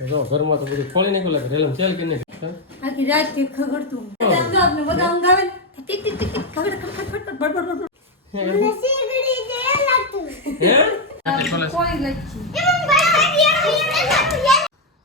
જો ઘરમાં તો બધું ખોલી નાખ્યું લાગે રેલમ ચાલ કે નહીં આખી રાત થી ખગડતું આપને બધા ઊંઘ આવે ને ટીક ટીક ટીક ખગડ ખગડ બડબડ બડબડ મને સીગડી દે લાગતું હે કોઈ લખી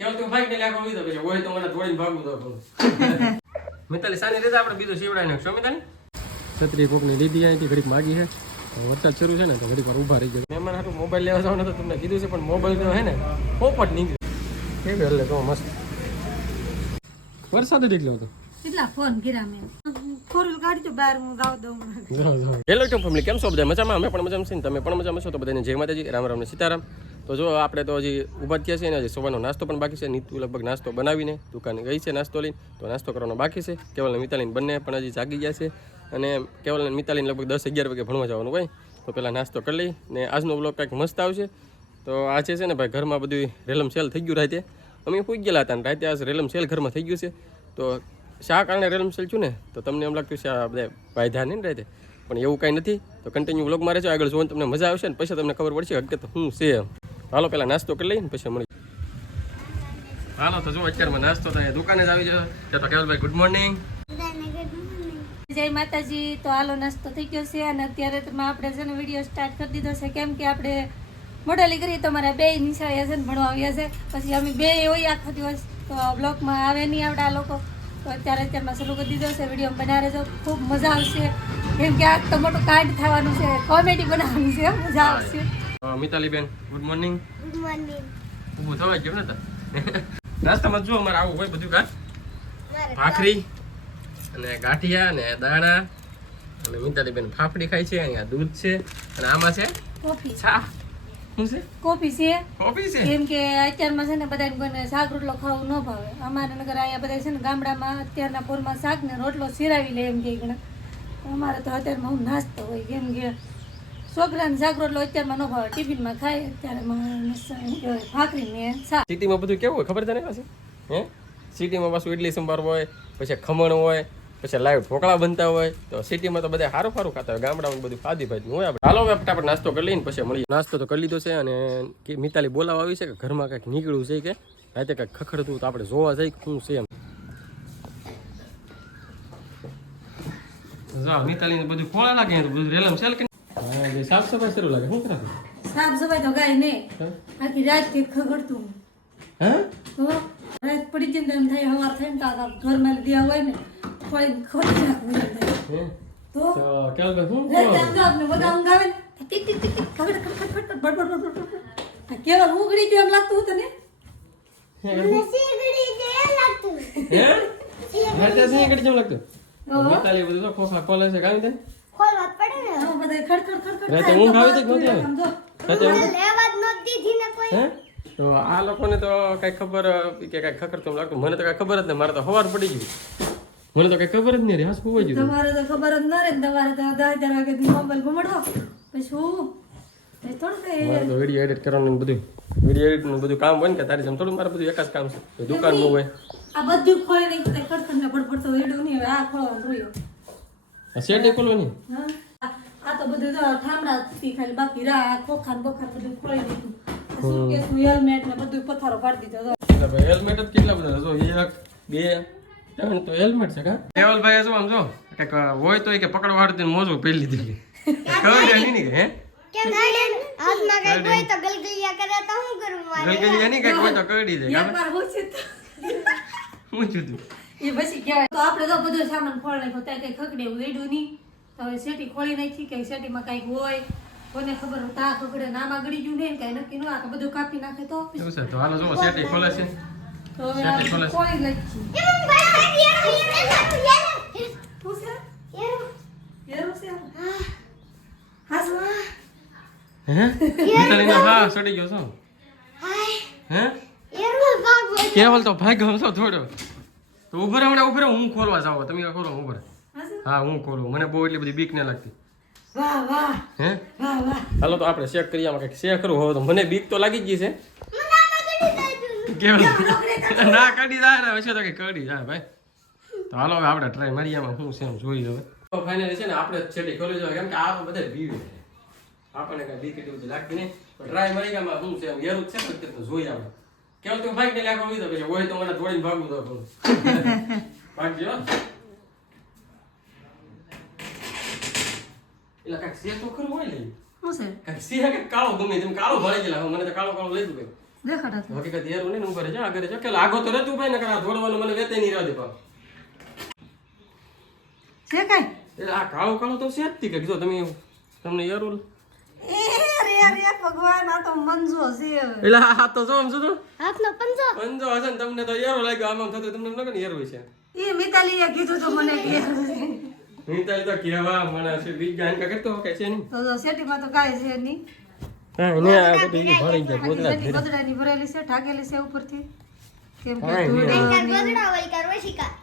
કેવું તું ભાઈ ને લાગો લીધો પછી હોય તો મને થોડીને ભાગું દો મિતાલી સાની રીતે આપણે બીજું સીવડાવી નાખશું મિતાલી છત્રી કોકની લીધી અહીંથી ઘડીક માગી છે વરસાદ શરૂ છે ને તો ઘડીક વાર ઊભા રહી ગયો મહેમાન હાટું મોબાઈલ લેવા જવાનું તો તમને કીધું છે પણ મોબાઈલ તો હે ને પોપટ નીકળ્યો કેવું એટલે તો મસ્ત વરસાદ જ નીકળ્યો હતો કેટલા ફોન કર્યા મેં ખોરું કાઢી તો બહાર હું ગાવ દઉં હેલો ટુ ફેમિલી કેમ છો બધા મજામાં અમે પણ મજામાં છીએ ને તમે પણ મજામાં છો તો બધાને જય માતાજી રામ રામ ને સીતારામ તો જો આપણે તો હજી ઊભા થયા છીએ ને હજી સવારનો નાસ્તો પણ બાકી છે નીતુ લગભગ નાસ્તો બનાવીને દુકાને ગઈ છે નાસ્તો લઈને તો નાસ્તો કરવાનો બાકી છે કેવલ ને મિતાલીને બંને પણ હજી જાગી ગયા છે અને કેવલ ને મિતાલીને લગભગ 10-11 વાગે ભણવા જવાનું હોય તો પહેલાં નાસ્તો કરી લઈ ને આજનો બ્લોગ કંઈક મસ્ત આવશે તો આજે છે ને ભાઈ ઘરમાં બધું રેલમ સેલ થઈ ગયું રાતે અમે પૂછ ગયેલા હતા ને રાતે આજ રેલમ સેલ ઘરમાં થઈ ગયું છે તો શા કારણે રેલમ સેલ છું ને તો તમને એમ લાગતું છે આ બધા વાયધા નહીં ને રાતે પણ એવું કાંઈ નથી તો કન્ટિન્યુ વ્લોગ મારે છે આગળ જોઈને તમને મજા આવશે ને પછી તમને ખબર પડશે હકીકત શું છે એમ હાલો પહેલાં નાસ્તો કરી લઈને પછી મળી હાલો તો જો અત્યારમાં નાસ્તો થાય દુકાને જ આવી જાવ તો કેવલભાઈ ગુડ મોર્નિંગ જય માતાજી તો હાલો નાસ્તો થઈ ગયો છે અને અત્યારે તમે આપણે છે ને વિડીયો સ્ટાર્ટ કરી દીધો છે કેમ કે આપણે મોડેલી કરી તો મારા બે નિશાળે છે ને ભણવા આવ્યા છે પછી અમે બે હોય આખો દિવસ તો બ્લોગમાં આવે નહીં આપણે આ લોકો તો અત્યારમાં શરૂ કરી દીધો છે વિડીયો બનાવે રહેજો ખૂબ મજા આવશે કેમ કે આ તો મોટું કાર્ડ થવાનું છે કોમેડી બનાવવાની છે મજા આવશે મિતાલી બેન ગુડ મોર્નિંગ ગુડ મોર્નિંગ ઊભું થવા ગયો ને નાસ્તામાં જો અમારે આવું હોય બધું કા ભાખરી અને ગાંઠિયા અને દાણા અને મિતાલી બેન ફાફડી ખાય છે અહીંયા દૂધ છે અને આમાં છે કોફી ચા શું છે કોફી છે કોફી છે કેમ કે અત્યારમાં છે ને બધાને કોઈને શાક રોટલો ખાવું ન ભાવે અમારા નગર અહીંયા બધા છે ને ગામડામાં અત્યારના પોરમાં શાક ને રોટલો સિરાવી લે એમ કે ઘણા અમારે તો અત્યારમાં હું નાસ્તો હોય કેમ કે છોકરાને શાક રોટલો અત્યારમાં ન ભાવે ટિફિનમાં ખાય અત્યારે ભાખરી ને શાક સિટીમાં બધું કેવું હોય ખબર તને પાછું હે સિટીમાં પાછું ઇડલી સંભાર હોય પછી ખમણ હોય પછી લાઈવ ઢોકળા બનતા હોય તો સિટીમાં તો બધા સારું સારું ખાતા હોય ગામડામાં બધું ખાધી ભાઈ હોય આપણે હાલો ફટાફટ નાસ્તો કરી લઈને પછી મળીએ નાસ્તો તો કરી લીધો છે અને કે મિતાલી બોલાવા આવી છે કે ઘરમાં કંઈક નીકળ્યું છે કે રાતે કંઈક ખખડતું તો આપણે જોવા જઈએ શું છે એમ મિતાલીને બધું ખોળા લાગે બધું રેલમ સેલ કે સાફ સફાઈ શરૂ લાગે શું કરાતું સાફ સફાઈ તો ગાય ને આખી રાત થી ખગડતું હે રાત પડી જઈને એમ થાય હવાર થાય ને તો ઘરમાં દિયા હોય ને ખોલી નાખવું તો કેવલ ભાઈ શું આપને બધા ઊંઘ આવે ને ટીક ટીક ટીક ખગડ ખગડ બડબડ બડબડ કેવલ ઊંઘડી ગયું એમ લાગતું હતું ને મને સીગડી દે લાગતું હે રાતે સીગડી જેમ લાગતું મિતાલી બધું તો ખોખા ખોલે છે કાઈ દે ખોલવા પડે ને હા બધા ખડ રાતે ઊંઘ આવે છે કે નહોતી આવે રાતે લેવા જ નહોતી દીધી ને કોઈ હે તો આ લોકોને તો કઈ ખબર કે કઈ ખખડતું લાગતું મને તો કઈ ખબર જ નહીં મારે તો હવાર પડી ગયું મને તો કઈ ખબર જ નહીં રે હાસ હોઈ ગયું તમારે તો ખબર જ ન રહે તમારે તો 10 વાગે થી મોબાઈલ ઘુમાડવો પછી હું એ થોડું કે મારે તો વિડિયો એડિટ કરવાનું બધું વિડિયો એડિટ નું બધું કામ હોય ને કે તારી જેમ થોડું મારે બધું એક જ કામ છે દુકાન નું હોય આ બધું ખોઈ નહીં તો ખડખડ ને બડબડ તો એડું નહીં હવે આ ખોળવાનું રહ્યો આ શેડ ખોલવાની હા આ તો બધું તો ઠામડા થી ખાલી બાકી રા ખોખાન બોખાન બધું ખોઈ દીધું સુટકેસ નું હેલ્મેટ ને બધું પથારો પાડી દીધો એટલે ભાઈ હેલ્મેટ જ કેટલા બધા જો 1 2 3 તો હેલ્મેટ છે કા કેવલભાઈ જો આમ જો કઈક હોય તો કે પકડવા વાળતી મોજો પહેરી લીધી ખબર નહીં કે હે કે ગાર્ડન હાથમાં કઈ હોય તો ગલગલિયા કરે તો હું કરું મારે ગલગલિયા નહીં કઈક હોય તો કરડી દે એકવાર હોશે તો હું જુદું એ પછી કહેવાય તો આપણે તો બધો સામાન ખોળ નાખ્યો ત્યાં કઈ ખકડે વેડું નહીં તો હવે સેટી ખોલી નાખી કે સેટીમાં કઈક હોય કોને ખબર તા ખકડે નામાં ગળી ગયું નહીં કઈ નક્કી ન આ બધું કાપી નાખે તો એવું છે તો હાલો જો સેટી ખોલે છે તો હવે ખોલી નાખી હે મિતાલીનો હા સડી ગયો છો હે કેવલ તો ભાઈ ગયો છો થોડો તો ઉભરે હમણાં ઉભરે હું ખોલવા જાવ તમે ખોલો ઉભરે હા હું ખોલું મને બહુ એટલી બધી બીક ન લાગતી વાહ વાહ હે વાહ વાહ હાલો તો આપણે ચેક કરીએ આમાં કંઈક ચેક કરવું હવે તો મને બીક તો લાગી જ ગઈ છે કેવલ ના કાઢી જાય ને પછી તો કઈ કાઢી જાય ભાઈ તો હાલો હવે આપણે ટ્રાય મારીએ આમાં શું છે એમ જોઈ હવે તો ફાઇનલી છે ને આપણે છેટી ખોલી જવા કેમ કે આ તો બધા ભીડ છે આપણને કઈ બીક એટલી બધી લાગતી નહીં તો ટ્રાય મારી આમાં શું છે એમ એરું જ છે તો જોઈ આપણે કેમ તું ભાઈ ને લાગો લીધો પછી હોય તો મને થોડીને ભાગવું તો ભાગજો એટલે કાંઈક સે તો ખરું હોય ને શું છે કાંઈક સે કે કાળો ગમે તેમ કાળો ભરાઈ ગયેલા મને તો કાળો કાળો લઈ દઉં દેખાડા તો હકીકત યાર ને ઉપર જા આગળ જો કે લાગો તો રહેતું ભાઈ ને કરા દોડવાનું મને વેતે નહીં રહેવા દે પા છે કાઈ એટલે આ કાળો કાળો તો છે જ તી કે જો તમે તમને યાર એ રે ભગવાન આ તો મંજો છે એટલે આ તો જો સમજો તો હાથનો પંજો પંજો હશે ને તમને તો યાર લાગ્યો આમ થતું તમને ન કે યાર હોય છે એ મિતાલીએ કીધું તો મને કે મિતાલી તો કેવા મને છે વિજ્ઞાન કા કરતો કે છે નહીં તો સેટીમાં તો કાઈ છે નહીં હા ને આ બધું ભરાઈ જાય ગોદડા સેટી ગોદડાની ભરેલી છે ઢાકેલી છે ઉપરથી કેમ કે હા, ધૂળ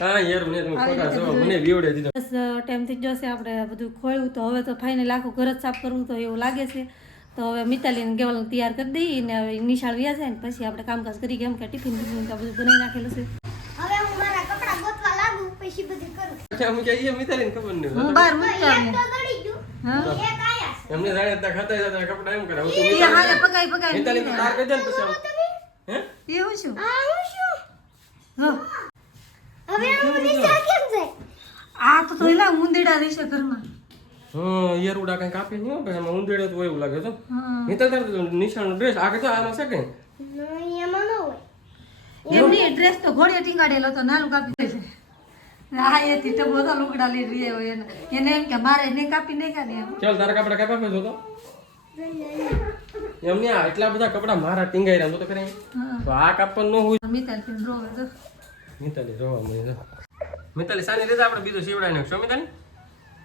હા યાર મને તમે ખોટા છો મને વિવડે દીધો બસ ટાઈમ થઈ જશે આપણે બધું ખોળ્યું તો હવે તો ફાઇનલ આખું ઘર જ સાફ કરવું તો એવું લાગે છે તો હવે મિતાલીને કેવલ તૈયાર કરી દઈએ ને હવે નિશાળ વ્યા જાય ને પછી આપણે કામકાજ કરી કેમ કે ટિફિન બધું બનાવી નાખેલું છે હવે હું મારા કપડા ગોતવા લાગુ પછી બધું કરું કેમ કે એ મિતાલીને ખબર નહીં હું બહાર મૂક્યા એક તો દડી ગયું હા એક આયા એમને જાણે ત્યાં ખાતા જતા કપડા એમ કરે હું તો એ હાલે પગાઈ પગાઈ મિતાલી તો તાર કરી દે ને પછી આમ. હે એવું શું આ હું શું હો હવે હું નિશા કેમ છે આ તો એલા ઉંદેડા રહેશે ઘરમાં હા યાર ઉડા કઈ કાપી નહીં હો ભાઈ આમાં ઉંદેડો તો હોય એવું લાગે છે હા મિતાલ તાર નિશાળનો ડ્રેસ આગળ તો આમાં છે કે નહીં એમાં ન હોય એમની ડ્રેસ તો ઘોડીએ ટીંગાડેલો તો નાનું કાપી દે છે હા એથી તો બધા લુગડા લઈ રહ્યા હોય એને એમ કે મારે નહીં કાપી નહીં કાઢે એમ ચાલ તારા કપડા કાપા છો તો એમને આ એટલા બધા કપડા મારા ટીંગાઈ રહ્યા તો કરે હા તો આ કાપવાનું ન હોય મિતાલ થી રોવે તો મિતાલી રોવા મળી જો મિતાલી સાની રીતે આપણે બીજો સીવડાવી નાખશો મિતાલી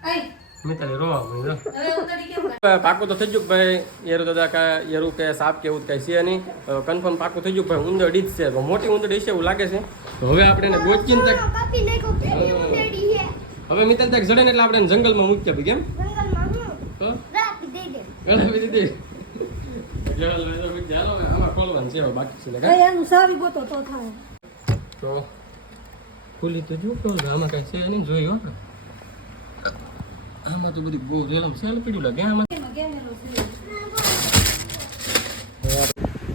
આઈ મિતાલી રોવા મળી જો હવે ઉતરી કેમ પાકું તો થઈ ગયું કે ભાઈ યારું દાદા કા યારું કે સાપ કે એવું કઈ છે નહીં કન્ફર્મ પાકું થઈ ગયું કે ભાઈ ઉંદરડી જ છે તો મોટી ઉંદરડી છે એવું લાગે છે તો હવે આપણે એને ગોચીને તક કાપી નાખો કેવી ઉંદેડી છે હવે મિતાલ તક જડે ને એટલે આપણે એને જંગલમાં મૂકી આપી કેમ જંગલમાં હું તો રાપી દઈ દે ગળાવી દીધી ચાલો હવે આમાં ખોલવાનું છે હવે બાકી છે ને કાંઈ? એનું સાવી ગોતો તો થાય તો ખુલી તો જો કહું આમાં કઈ છે નહીં જોયું હો આમાં તો બધી બહુ રેલમ સેલ પીડ્યું લાગે આમાં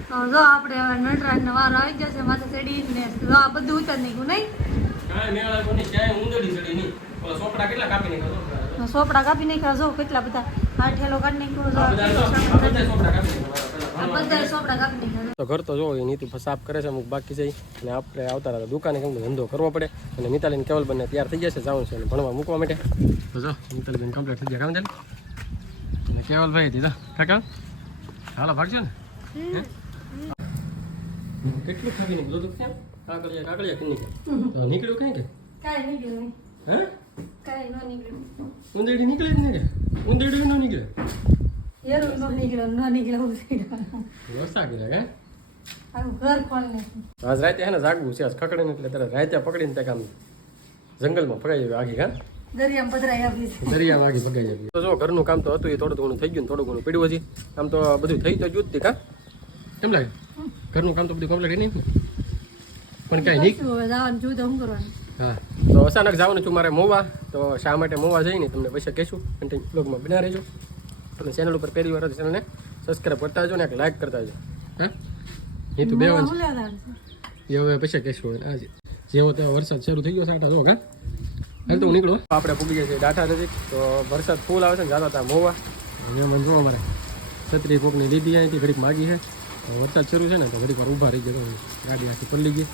તો જો આપણે હવે નટરાજનો વારો આવી જશે માથે ચડી ને જો આ બધું ઉતાર નાખ્યું નહીં કાંઈ મેળા કોની ક્યાંય ઉંદરડી ચડી નહીં ઓલા સોપડા કેટલા કાપી નાખ્યા સોપડા કાપી નાખ્યા જો કેટલા બધા આ ઠેલો કાઢી નાખ્યો જો આ બધા સોપડા કાપી નાખ્યા આ બધા સોપડા કાપી નાખ્યા તો ઘર તો જો એ નીતિ સાફ કરે છે અમુક બાકી છે અને આપણે આવતા રહ્યા દુકાને કેમ કે ધંધો કરવો પડે અને મિતાલીને કેવલ બંને તૈયાર થઈ જશે જવાનું છે અને ભણવા મૂકવા માટે તો જો મિતાલીબેન કમ્પ્લીટ થઈ ગયા કામ ચાલે અને કેવલભાઈ દીધા કાકા હાલો ભાગજો ને હે? કેટલું ખાવી નીકળ્યું તું કેમ કાકડિયા કાકડિયા કે નીકળ્યું તો નીકળ્યું કઈ કે કાંઈ નીકળ્યું નહીં હે કાંઈ ન નીકળ્યું ઉંદરડી નીકળે જ નહીં કે ઉંદરડી ન નીકળે એરું ન નીકળ્યું વરસા કર્યા કે આખું ઘર ખોલી નાખ્યું આજ રાતે હે ને જાગવું છે આજ ખકડે ને એટલે તરત રાતે પકડીને ત્યાં આમ જંગલમાં ફગાઈ જાય આગી હા દરિયામાં પધરાઈ આપી છે દરિયામાં આગી ફગાઈ જાય તો જો ઘરનું કામ તો હતું એ થોડું ઘણું થઈ ગયું ને થોડું ઘણું પડ્યું હજી આમ તો બધું થઈ તો ગયું જ કા કેમ લાગે ઘરનું કામ તો બધું કમ્પ્લીટ નહીં ને પણ કાંઈ નહીં શું હવે જવાનું જોયું તો શું કરવાનું હા તો અચાનક જવાનું છું મારે મોવા તો શા માટે મોવા જઈને તમને પછી કહીશું કન્ટિન્યુ બ્લોગમાં બના રહેજો તમે ચેનલ ઉપર પહેલી વાર ચેનલને સબસ્ક્રાઈબ કરતા આવજો ને એક લાઈક કરતા આવજો હા એ તો બે વાર હું લેવા જવાનું છે એ હવે પછી કહીશું આજે જેવો તો વરસાદ શરૂ થઈ ગયો સાટા જો હા હાલ તો હું નીકળું આપણે પૂગી જાય છે ડાઠા નજીક તો વરસાદ ફૂલ આવે છે ને જાતા હતા મોવા મહેમાન જો અમારે છત્રી કોકની લીધી અહીંથી ઘડીક માગી છે તો વરસાદ શરૂ છે ને તો ઘડીક વાર ઊભા રહી ગયો ગાડી આખી પલળી ગઈ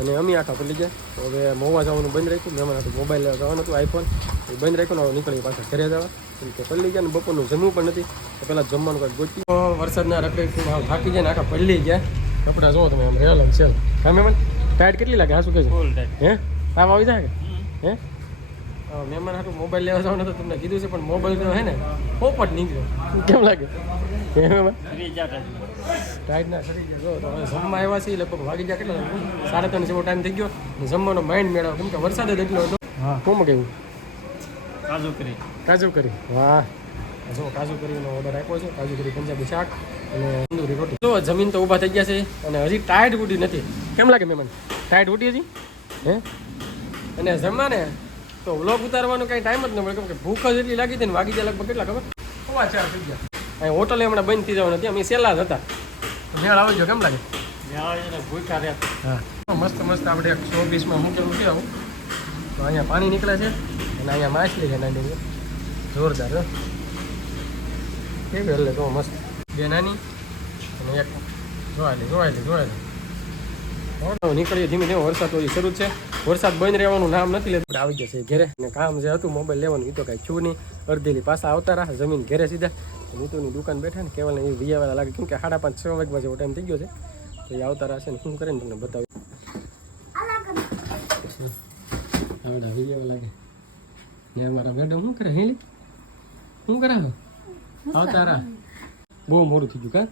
અને અમે આખા પલળી ગયા તો હવે મોવા જવાનું બંધ રાખ્યું મહેમાન હતું મોબાઈલ લેવા જવાનું હતું આઈફોન એ બંધ રાખ્યું ને હવે નીકળી પાછા ઘરે જવા કેમ કે પલળી ગયા ને બપોરનું જમવું પણ નથી તો પહેલાં જમવાનું કંઈક ગોતી તો વરસાદના રખડી થાકી જાય ને આખા પલળી ગયા કપડાં જોવો તમે આમ રેલ છે હા મહેમાન ટાઈટ કેટલી લાગે હા શું કહે છે હે તાવ આવી જાય કે હે મહેમાન હાટું મોબાઈલ લેવા જવાનું તો તમને કીધું છે પણ મોબાઈલ હે ને પોપટ નીકળ્યો કેમ લાગે હે મહેમાન ટાઈટ ના સરી ગયો જો તો હવે જમવા આવ્યા છીએ લગભગ વાગી ગયા કેટલા 3:30 જેવો ટાઈમ થઈ ગયો ને જમવાનો માઇન્ડ મેળવ્યો કેમ કે વરસાદ જ એટલો હતો હા કોમ કહ્યું કાજુ કરી વાહ જો કાજુ કરીનો ઓર્ડર આપ્યો છે કાજુ કરી પંજાબી શાક અને તંદૂરી રોટી જો જમીન તો ઊભા થઈ ગયા છે અને હજી ટાઈટ ઉડી નથી કેમ લાગે મહેમાન ટાઈટ ઉડી હજી હે અને જમવા ને તો વ્લોગ ઉતારવાનો કાંઈ ટાઈમ જ ન મળે કેમ કે ભૂખ જ એટલી લાગી હતી ને વાગી ગયા લગભગ કેટલા ખબર 4:15 થઈ ગયા અહીં હોટલે હમણાં બંધ થઈ જવાનું હતી અમે સેલા જ હતા મેળ આવી ગયો કેમ લાગે હા મસ્ત મસ્ત આપણે એક 120 મૂકેલું છે આવું તો અહીંયા પાણી નીકળે છે અને અહીંયા માછલી છે નાની જોરદાર હો. કેવી એટલે તો મસ્ત બે નાની અને એક જોવાયેલી નીકળીએ ધીમે ધીમે. વરસાદ તો હજી શરૂ જ છે. વરસાદ બંધ રહેવાનું નામ નથી લેતું. આવી જશે ઘેરે અને કામ જે હતું મોબાઈલ લેવાનું એ તો કાંઈ છું નહીં. અડધેલી પાછા આવતા રહ્યા જમીન ઘેરે સીધા. નીતુની દુકાન બેઠા ને કેવલને એ વિયાવાળા લાગે કેમ કે 5:30-6 વાગ્યા જેવો ટાઈમ થઈ ગયો છે તો એ આવતા રહેશે ને શું કરે ને તમને બતાવ્યું. આવડા વિયાવા લાગે ને અમારા મેડમ શું કરે હેલી શું કરાવે આવતા રહ્યા. બહુ મોડું થઈ ગયું કા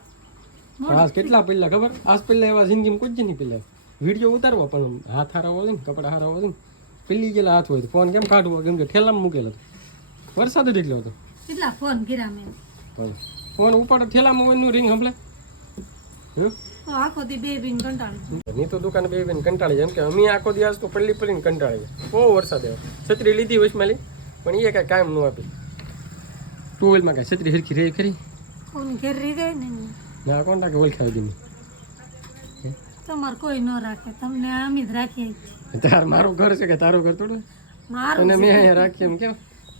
આજ કેટલા પહેલા ખબર આજ પહેલા એવા જિંદગીમાં કોઈ જ નહીં પહેલા વિડીયો ઉતારવા પણ હાથ હારા હોય ને કપડા હારા હોય ને પેલી ગયેલા હાથ હોય તો ફોન કેમ કાઢવો કેમ કે ઠેલામાં મૂકેલો હતો વરસાદ જ એટલો હતો કેટલા ફોન કર્યા મેં પણ ફોન ઉપર ઠેલામાં હોય નું રિંગ સંભળે આખો દી બે બીન કંટાળી ની તો દુકાન બે બેન કંટાળી જાય એમ કે અમે આખો દિવસ તો પલ્લી પડીને કંટાળી જાય બહુ વરસાદ આવ્યો છત્રી લીધી વચમાં લી પણ એ કાંઈ કામ ન આપી ટુ વ્હીલમાં કાંઈ છત્રી હરખી રહી ખરી ફોન ઘેર રહી જાય ને ના કોણ રાખે ઓળખાવી દીધી તમારે કોઈ ન રાખે તમને આમી જ રાખીએ તાર મારું ઘર છે કે તારું ઘર થોડું મારું અને મેં અહીંયા રાખી એમ કેમ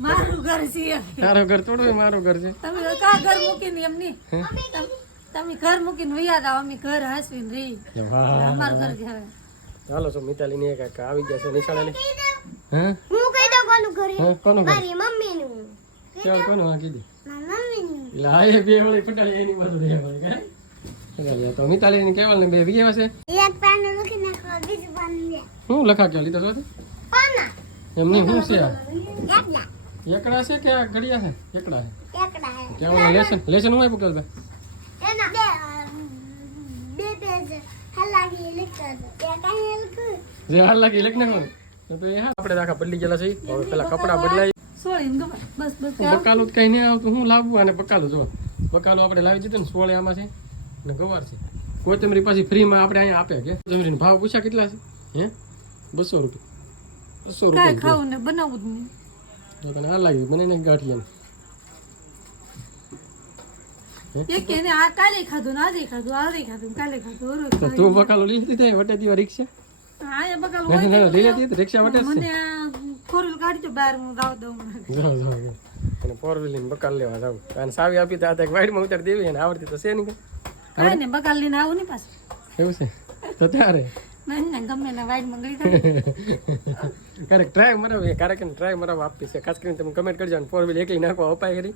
મારું ઘર છે તારું ઘર થોડું મારું ઘર છે તમે તો કા ઘર મૂકીને એમ નહીં તમે ઘર મૂકીને વૈયા જાઓ અમે ઘર હાસવીને રહી અમારું ઘર કહેવાય. ચાલો છો મિતાલીને એક આવી ગયા છે નિશાળાની હા હું કહી દઉં કોનું ઘર હા કોનું ઘર મારી મમ્મીનું ચાલ કોનું હા કીધી મારી મમ્મીનું એટલે આ એ બે વળી ફટાડી એની બાજુ રહ્યા વળી કરે ચાલ તો મિતાલીને કેવલ ને બે વિયેવા છે એક પાન લખી નાખો બીજું પાન લે શું લખા કે લીધો છો પાના એમની શું છે આ એકલા એકડા છે કે આ ઘડિયા છે એકડા છે એકલા કેવલ લેસન હું આપ્યું કેવલ એના બે પેજ હલાવી લખતા હતા એક અહીં લખ્યું જે હાલ લાગી લખ નાખો તો એ હા આપણે આખા બદલી ગયેલા છે હવે પેલા કપડા બદલાય સોળીને ગમે બસ બસ બકાલું જ કઈ નહીં આવતું હું લાવવું અને બકાલું જો બકાલું આપણે લાવી દીધું ને 16 આમાં છે ને ગવાર છે કોથમરી પાછી ફ્રીમાં આપણે અહીંયા આપે કે કોથમરીનો ભાવ પૂછ્યા કેટલા છે હે 200 રૂપિયા 200 કાંઈ રૂપિયા ખાવું ને બનાવવું જ નહીં તો તને આ લાગ્યું મને નહીં ગાંઠિયા એક કે એને આ કાલે ખાધું ને આજે ખાધું કાલે ખાધું રોજ તો તું બકાલું લઈ લીધી વટે દીવા રિક્ષા હા એ બકાલું ના ના લઈ લેતી રિક્ષા વટે જ છે મને ફોરવ્હીલ કાઢી તો બહાર હું ગાવ દઉં જાઓ જાઓ અને 4 વ્હીલ બકાલ લેવા જાવ અને સાવી આપી તો આ એક વાઈડમાં ઉતારી દેવી અને આવડતી તો છે નહીં કાંઈ ને બકાલ લઈને આવું નહીં પાછું એવું છે તો ત્યારે નહીં ગમે ને વાઈડ મંગળી થાય ક્યારેક ટ્રાય મરાવે ક્યારેક ટ્રાય મરાવવા આપી છે ખાસ કરીને તમે કમેન્ટ કરજો અને 4 વ્હીલ એકલી નાખવા અપાય કરી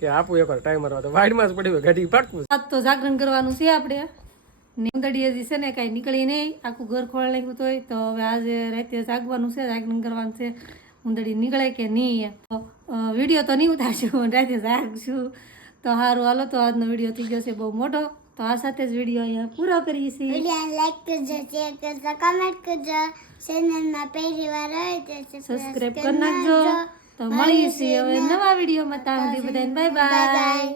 કે આપું એકવાર ટ્રાય મરવા તો વાઈડમાં જ પડી હોય ગાડી પાટવું આજ તો જાગરણ કરવાનું છે આપણે નીંદડી હજી છે ને કાંઈ નીકળી નહીં આખું ઘર ખોળ નાખ્યું તોય તો હવે આજે રાતે જાગવાનું છે જાગરણ કરવાનું છે ઉંદડી નીકળે કે નહીં તો વિડીયો તો નહીં ઉતારશું રાતે જાગશું તો સારું હાલો તો આજનો વિડીયો થઈ ગયો છે બહુ મોટો તો આ સાથે જ વિડીયો અહીંયા પૂરો કરીએ છીએ વિડિયો લાઈક કરજો શેર કરજો કમેન્ટ કરજો ચેનલમાં પહેલી વાર હોય તો સબસ્ક્રાઇબ કરી નાખજો તો મળીએ છીએ હવે નવા વિડીયોમાં ત્યાં સુધી બધાને બાય બાય